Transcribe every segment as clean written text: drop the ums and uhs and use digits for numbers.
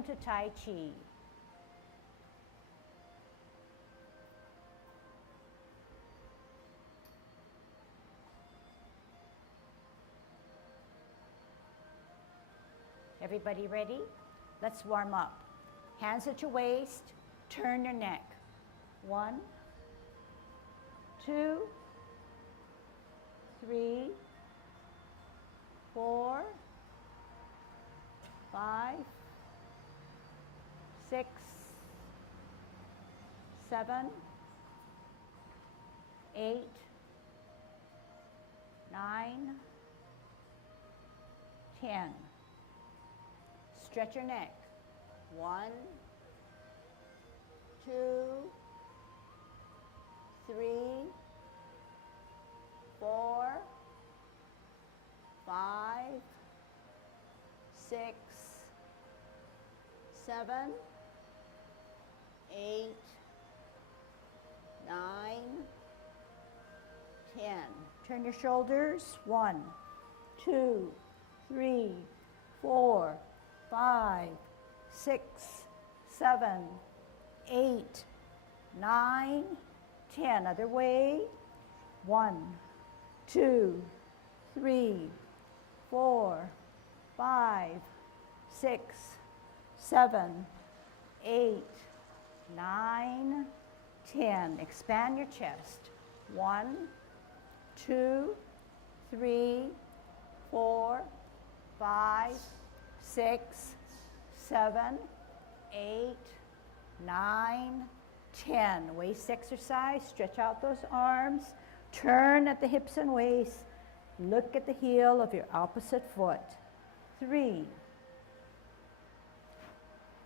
Welcome to Tai Chi. Everybody ready? Let's warm up. Hands at your waist, turn your neck. 1, 2, 3, 4, 5, 6, 7, 8, 9, 10. Stretch your neck. 1, 2, 3, 4, 5, 6, 7, 8, 9, 10. Turn your shoulders. 1, 2, 3, 4, 5, 6, 7, 8, 9, 10. Other way. 1, 2, 3, 4, 5, 6, 7, 8, 9, 10. Expand your chest. 1, 2, 3, 4, 5, 6, 7, 8, 9, 10. Waist exercise. Stretch out those arms. Turn at the hips and waist. Look at the heel of your opposite foot. 3,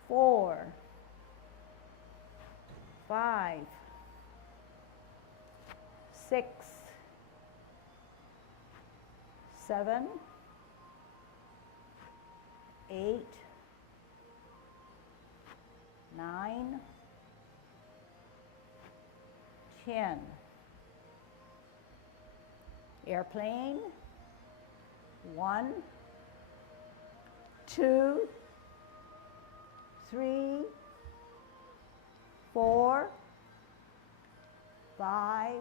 4, 5, 6, 7, 8, 9, 10. Airplane. 1, 2, 3, 4, 5,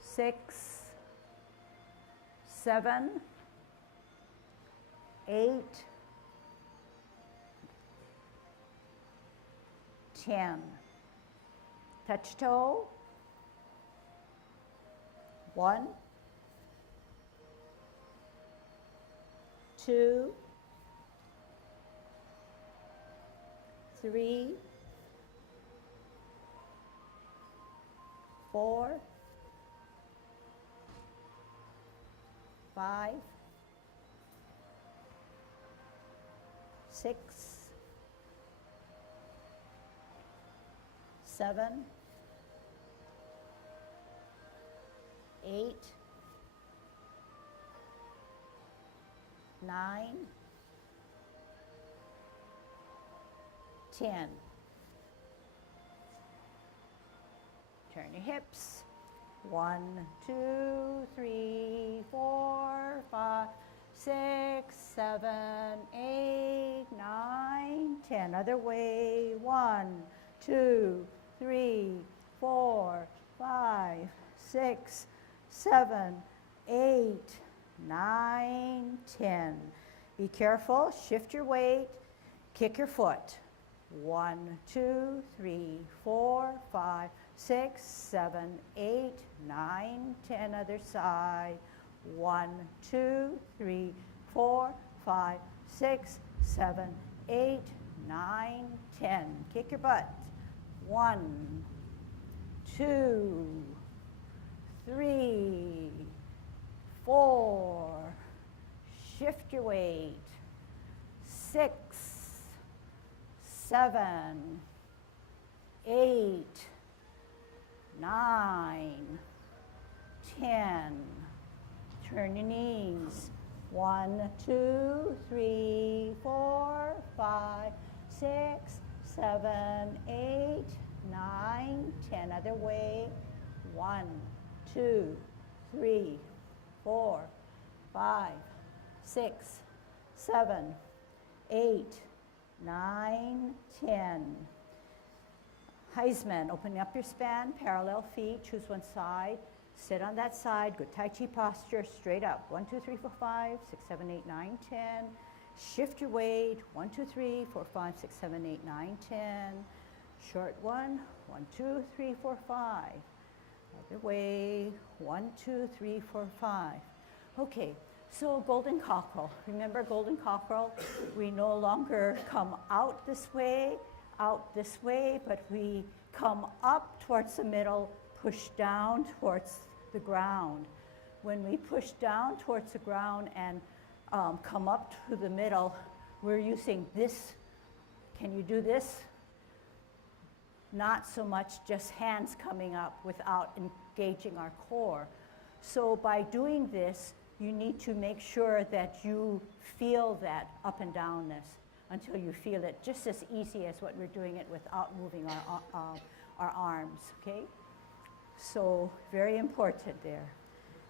6, 7, 8, 10. Touch toe. 1, 2, 3, 4, 5, 6, 7, 8, 9, 10. Turn your hips. 1, 2, 3, 4, 5, 6, 7, 8, 9, 10. Other way. 1, 2, 3, 4, 5, 6, 7, 8, 9, 10. Be careful. Shift your weight. Kick your foot. 1, 2, 3, 4, 5, 6, 7, 8, 9, 10. Other side. 1, 2, 3, 4, 5, 6, 7, 8, 9, 10. Kick your butt. 1, 2, 3, 4. Shift your weight. 6, 7, 8, 9, 10. Turn your knees. 1, 2, 3, 4, 5, 6, 7, 8, 9, 10. Other way. 1, 2, 3, 4, 5, 6, 7, 8, 9, 10. Heisman, open up your span, parallel feet, choose one side, sit on that side, good Tai Chi posture, straight up. 1, 2, 3, 4, 5, 6, 7, 8, 9, 10. Shift your weight, 1, 2, 3, 4, 5, 6, 7, 8, 9, 10. Short one, 1, 2, 3, 4, 5. Other way, 1, 2, 3, 4, 5. Okay, so golden cockerel. Remember golden cockerel? We no longer come out this way, but we come up towards the middle, push down towards the ground. When we push down towards the ground and come up to the middle, we're using this. Can you do this? Not so much just hands coming up without engaging our core. So by doing this, you need to make sure that you feel that up and downness until you feel it just as easy as what we're doing it without moving our arms, okay? So very important there.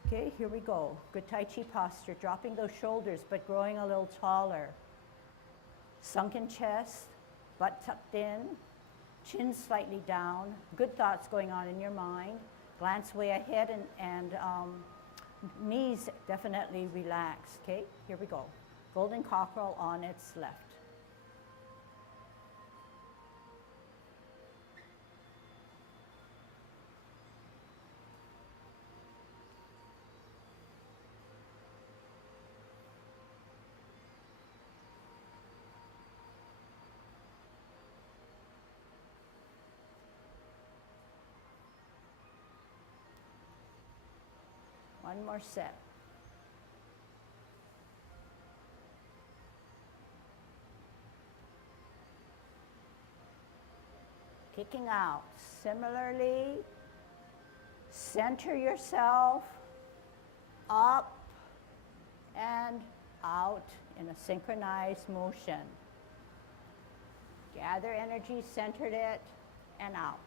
Okay, here we go. Good Tai Chi posture, dropping those shoulders but growing a little taller. Sunken chest, butt tucked in, chin slightly down, good thoughts going on in your mind. Glance way ahead and knees definitely relaxed, okay? Here we go. Golden cockerel on its left. One more set. Kicking out. Similarly, center yourself up and out in a synchronized motion. Gather energy, centered it, and out.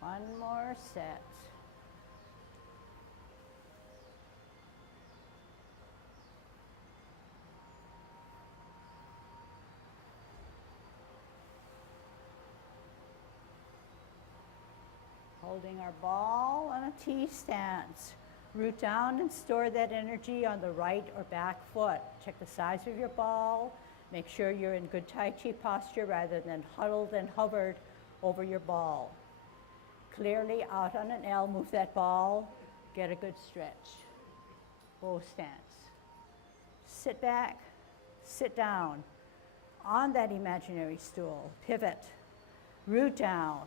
One more set. Holding our ball on a T stance. Root down and store that energy on the right or back foot. Check the size of your ball. Make sure you're in good Tai Chi posture rather than huddled and hovered over your ball. Clearly out on an L, move that ball, get a good stretch. Bow stance. Sit back, sit down on that imaginary stool. Pivot, root down,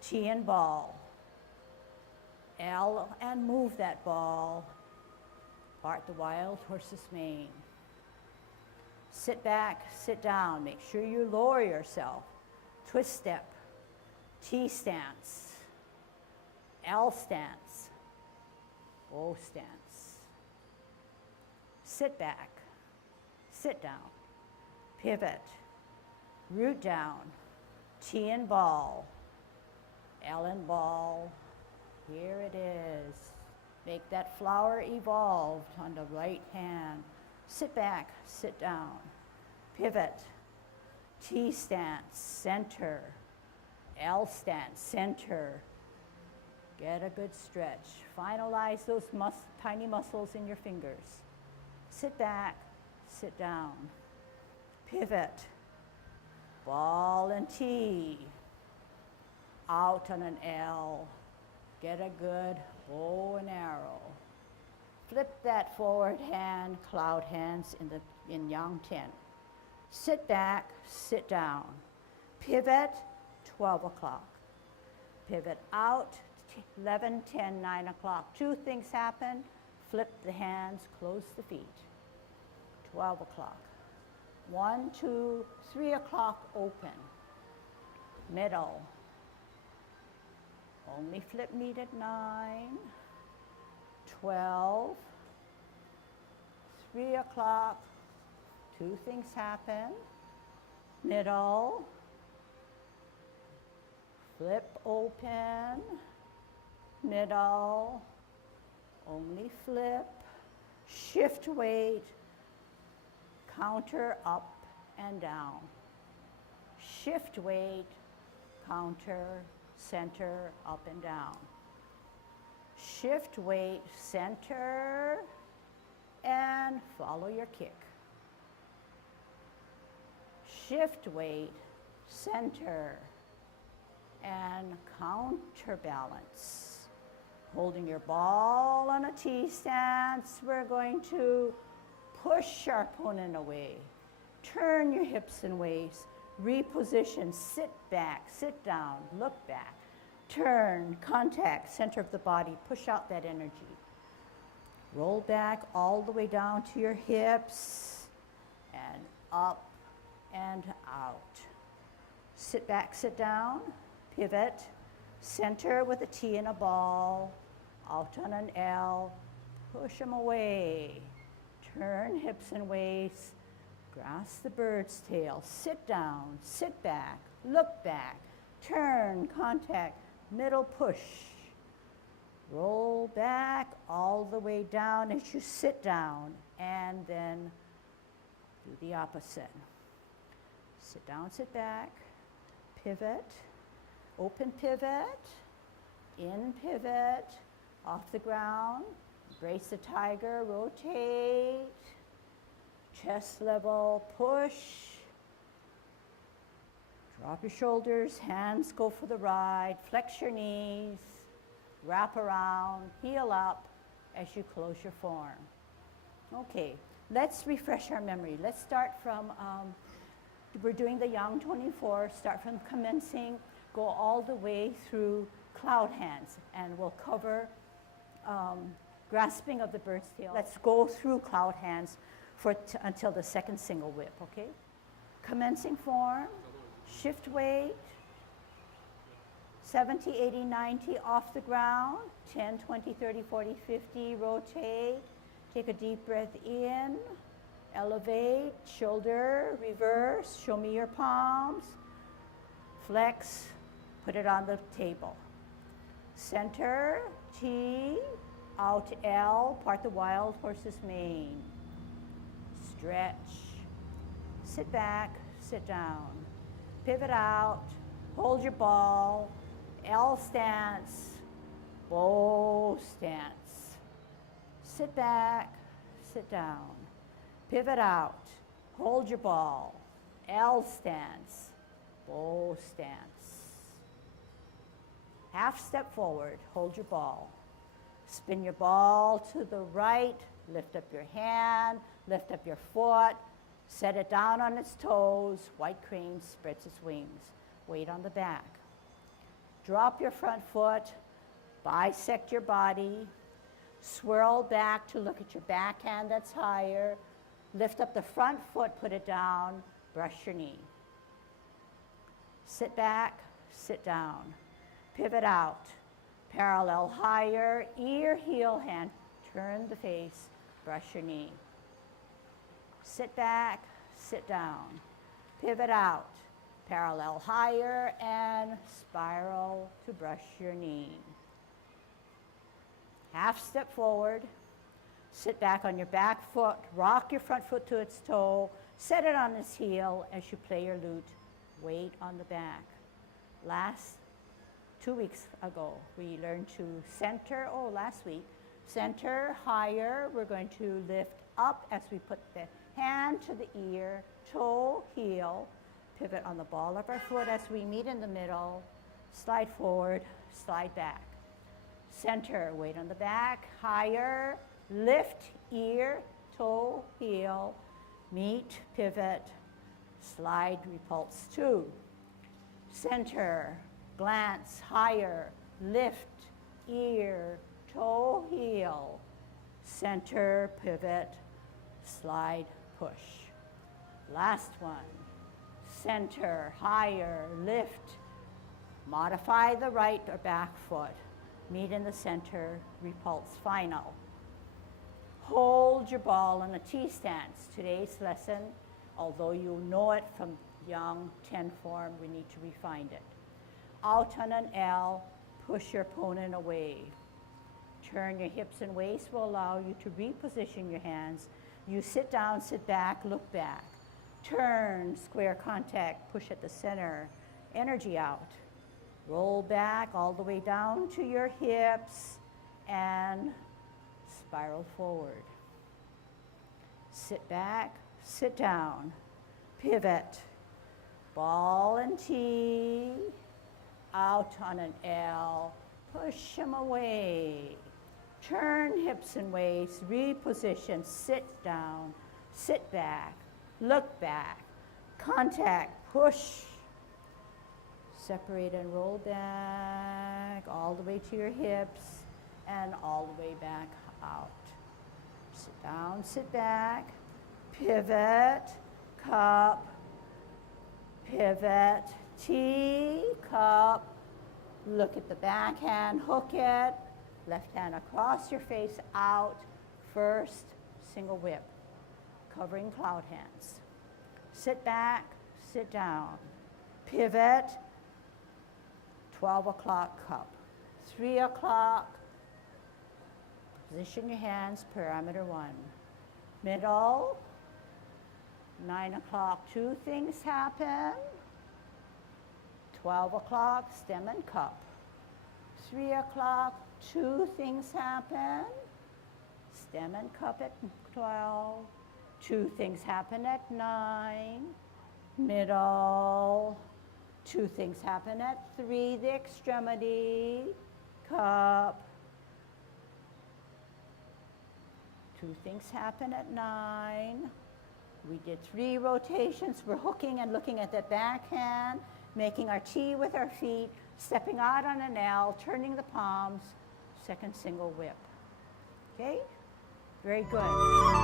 T and ball. L and move that ball. Part the wild horse's mane. Sit back, sit down. Make sure you lower yourself. Twist step, T stance. L stance, bow stance. Sit back, sit down, pivot, root down, T and ball, L and ball. Here it is. Make that flower evolved on the right hand. Sit back, sit down, pivot, T stance, center, L stance, center. Get a good stretch. Finalize those tiny muscles in your fingers. Sit back, sit down. Pivot. Ball and T. Out on an L. Get a good bow and arrow. Flip that forward hand, cloud hands in Yang 10. Sit back, sit down. Pivot, 12 o'clock. Pivot out, 11, 10, 9 o'clock. Two things happen. Flip the hands, close the feet. 12 o'clock. 1, 2, 3 o'clock open. Middle. Only flip meet at 9, 12, 3 o'clock, 2 things happen. Middle, flip open, middle, only flip, shift weight, counter up and down. Shift weight, counter, center, up and down. Shift weight, center, and follow your kick. Shift weight, center, and counterbalance. Holding your ball on a T stance, we're going to push our opponent away. Turn your hips and waist. Reposition, sit back, sit down, look back. Turn, contact, center of the body, push out that energy. Roll back all the way down to your hips and up and out. Sit back, sit down, pivot, center with a T and a ball, out on an L, push them away. Turn hips and waist, grasp the bird's tail, sit down, sit back, look back, turn, contact, middle push. Roll back all the way down as you sit down, and then do the opposite. Sit down, sit back, pivot, open pivot, in pivot, off the ground, brace the tiger, rotate, chest level, push, drop your shoulders, hands go for the ride, flex your knees, wrap around, heel up as you close your form. Okay, let's refresh our memory. Let's start from, we're doing the Yang 24, start from commencing, go all the way through cloud hands, and we'll cover grasping of the bird's tail. Let's go through cloud hands until the second single whip, okay? Commencing form, shift weight, 70, 80, 90 off the ground, 10, 20, 30, 40, 50, rotate, take a deep breath in, elevate, shoulder, reverse, show me your palms, flex, put it on the table. Center, T, out L, part the wild horse's mane. Stretch, sit back, sit down. Pivot out, hold your ball, L stance, bow stance. Sit back, sit down. Pivot out, hold your ball, L stance, bow stance. Half step forward, hold your ball. Spin your ball to the right, lift up your hand, lift up your foot, set it down on its toes, white crane spreads its wings, weight on the back. Drop your front foot, bisect your body, swirl back to look at your backhand that's higher, lift up the front foot, put it down, brush your knee. Sit back, sit down, pivot out, parallel higher, ear, heel, hand, turn the face, brush your knee. Sit back, sit down, pivot out, parallel higher, and spiral to brush your knee. Half step forward, sit back on your back foot, rock your front foot to its toe, set it on its heel as you play your lute, weight on the back. Last 2 weeks ago, we learned to center, last week, center, higher. We're going to lift up as we put the hand to the ear, toe, heel, pivot on the ball of our foot as we meet in the middle, slide forward, slide back. Center, weight on the back, higher, lift, ear, toe, heel, meet, pivot, slide, repulse 2. Center, glance, higher, lift, ear, toe, heel, center, pivot, slide, push. Last one. Center, higher, lift. Modify the right or back foot. Meet in the center, repulse final. Hold your ball in a T-stance. Today's lesson, although you know it from young 10 form, we need to refine it. Out on an L, push your opponent away. Turn your hips and waist will allow you to reposition your hands. You sit down, sit back, look back. Turn, square contact, push at the center, energy out. Roll back all the way down to your hips and spiral forward. Sit back, sit down, pivot, ball and T, out on an L, push them away. Turn hips and waist, reposition, sit down, sit back, look back, contact, push. Separate and roll back all the way to your hips and all the way back out. Sit down, sit back, pivot, cup, pivot, T, cup. Look at the backhand, hook it. Left hand across your face, out. First, single whip, covering cloud hands. Sit back, sit down, pivot, 12 o'clock cup. 3 o'clock, position your hands, parameter 1. Middle, 9 o'clock, 2 things happen. 12 o'clock, stem and cup. 3 o'clock, 2 things happen. Stem and cup at 12. 2 things happen at 9. Middle. 2 things happen at 3, the extremity, cup. 2 things happen at 9. We did 3 rotations. We're hooking and looking at that backhand, making our T with our feet, stepping out on an L, turning the palms, second single whip. Okay? Very good.